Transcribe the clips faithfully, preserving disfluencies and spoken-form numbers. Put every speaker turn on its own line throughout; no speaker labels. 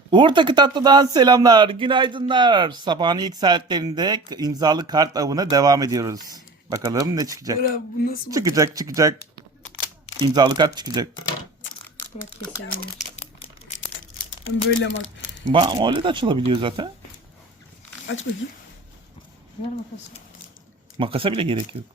Uğur Takı Tatlı'dan selamlar, günaydınlar. Sabahın ilk saatlerinde imzalı kart avına devam ediyoruz. Bakalım ne çıkacak?
Bırak bu nasıl?
Çıkacak, çıkacak. İmzalı kart çıkacak.
Bırak keselim.
Ben böyle bak.
Ba öyle de açılabiliyor zaten.
Aç bakayım.
Ver makası.
Makasa bile gerek yok.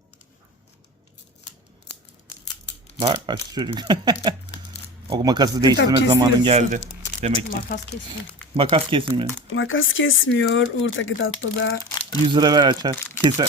Bak açtı çocuk. O makası değiştirme
kesiliyorsun.
zamanın geldi. Demek ki.
Makas kesme.
Makas kesmiyor.
Makas kesmiyor Uğur Takı Tatlı'da.
yüz lira ver açar. Keser.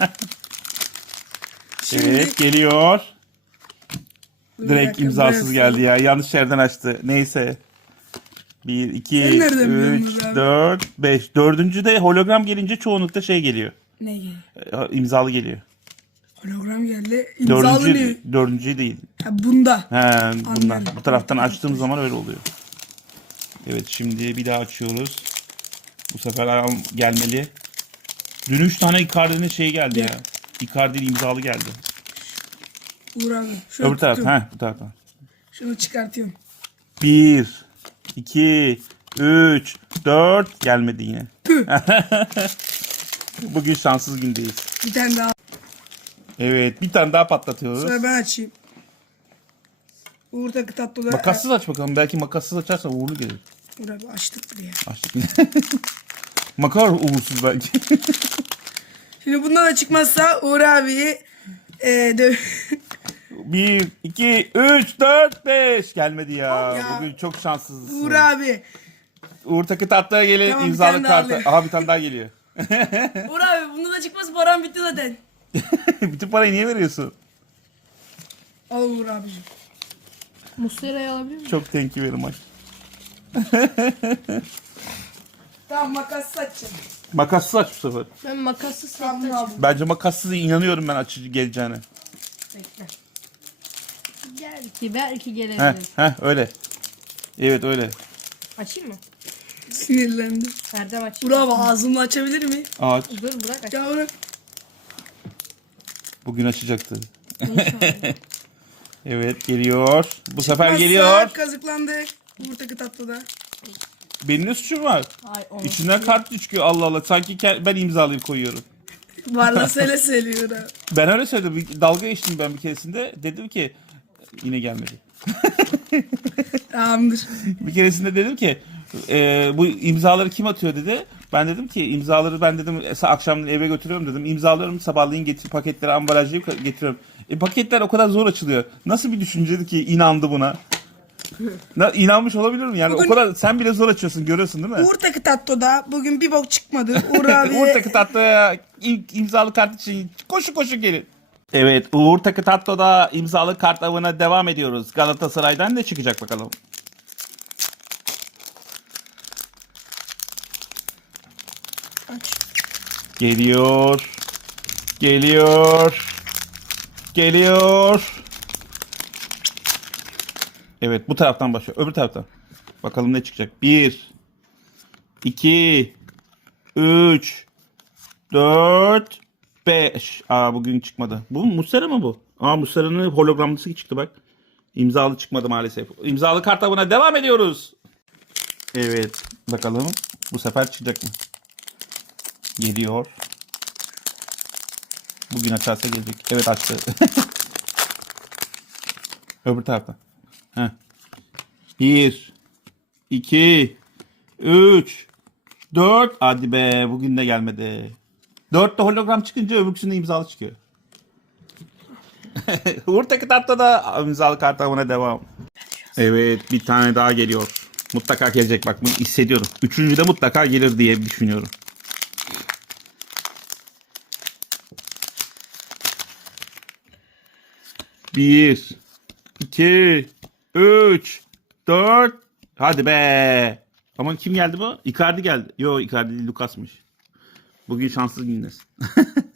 Şimdi
Evet geliyor.
Dur,
Direkt
bir dakika,
imzasız
burası.
geldi ya. Yanlış yerden açtı. Neyse. bir, iki,
Sen nereden biliyorsun
üç,
abi?
dört, beş. Dördüncü de hologram gelince çoğunlukla şey geliyor.
Ne geliyor?
E, imzalı geliyor.
Hologram geldi. İmzalı ne?
Dördüncü, dördüncü değil.
Ha, bunda.
He, bundan.
Anladım.
Bu taraftan açtığım zaman öyle oluyor. Evet şimdi bir daha açıyoruz. Bu sefer al- gelmeli. Dün üç tane Icardi'nin şeyi geldi ya. Icardi imzalı geldi.
Uğur abi. Şöyle
Öbür taraf.
tutuyorum.
He, bu taraftan.
Şunu çıkartıyorum.
Bir, iki, üç, dört gelmedi yine.
Püh.
Bugün şanssız gündeyiz.
Bir tane daha.
Evet bir tane daha patlatıyoruz.
Sonra ben açayım. Uğur Takı Tatlı'da.
Makassız aç bakalım. Belki makassız açarsa uğurlu gelir.
Uğur abi açtık buraya.
Açtık. Makar uğursuz belki.
Şimdi bundan da çıkmazsa Uğur abiyi e, dö-
Bir, iki, üç, dört, beş. Gelmedi ya.
Ya.
Bugün çok şanssızsın.
Uğur abi.
Uğur Takı Tatlı'ya gelin.
Tamam, bir
imzalı
tane daha
kartı.
alayım.
Aha bir tane daha geliyor.
Uğur abi bunda da çıkmaz param bitti zaten.
Bütün parayı niye veriyorsun?
Al Uğur abicim.
Muslera'yı alabilir miyim?
Çok thank you very much.
Tamam makas saçacağım.
Makassız aç bu sefer.
Ben makası
Tamam
sette
abi.
Bence makassız inanıyorum ben açıcı geleceğine.
Bekle. Belki, belki
Heh,
gelebilir.
heh öyle. Evet öyle.
Açayım mı?
Sinirlendim.
Erdem
Uğur
açayım.
abi ağzımla açabilir mi?
Aç.
Dur bırak aç.
Ya bırak.
Bugün açacaktı.
İnşallah.
Evet geliyor. Bu sefer
Çıkmazsa
geliyor.
kazıklandık. Uğur Takı Tatlı'da.
Benim ne suçum var?
Ay onu.
İçinden kart çıkıyor Allah Allah. Sanki ke- ben imzalayıp koyuyorum.
Varla söyle söylüyor abi.
Ben öyle söyledim. Bir dalga geçtim ben bir keresinde. Dedim ki yine gelmedi.
Tamamdır.
Bir keresinde dedim ki e, bu imzaları kim atıyor dedi. Ben dedim ki imzaları ben dedim akşam eve götürüyorum dedim. İmzalıyorum sabahleyin getir paketleri ambalajlayıp getiriyorum. E, paketler o kadar zor açılıyor. Nasıl bir düşünceydi ki inandı buna? Na, inanmış olabilir mi? Yani
Bugün-
o kadar sen bile zor açıyorsun görüyorsun değil mi?
Uğur Takı Tatlı'da bugün bir bok çıkmadı. Uğur abi.
Uğur Takı Tatlı'ya ilk imzalı kart için koşu koşu gelin. Evet Uğur Takı Tatlı'da imzalı kart avına devam ediyoruz. Galatasaray'dan ne çıkacak bakalım.
Aç.
Geliyor. Geliyor. Geliyor. Evet bu taraftan başlıyor. Öbür taraftan. Bakalım ne çıkacak. Bir. iki. Üç. Dört. Beş. Aa bugün çıkmadı. Bu Muslera mı bu? Aa Muslera'nın hologramlısı çıktı bak. İmzalı çıkmadı maalesef. İmzalı kart avına devam ediyoruz. Evet. Bakalım bu sefer çıkacak mı? Geliyor. Bugün açarsa gelecek. Evet açtı. Öbür taraftan. Heh. Bir. iki. Üç. Dört. Hadi be bugün de gelmedi. Dörtte hologram çıkınca öbürküsünde imzalı çıkıyor. Uğur Takı Tatlı'da imzalı kart avına devam. Evet bir tane daha geliyor. Mutlaka gelecek bak bunu hissediyorum. Üçüncü de mutlaka gelir diye düşünüyorum. Bir, iki, üç, dört. Hadi be. Aman kim geldi bu? Icardi geldi. Yo Icardi değil Lucas'mış. Bugün şanssız gündesin.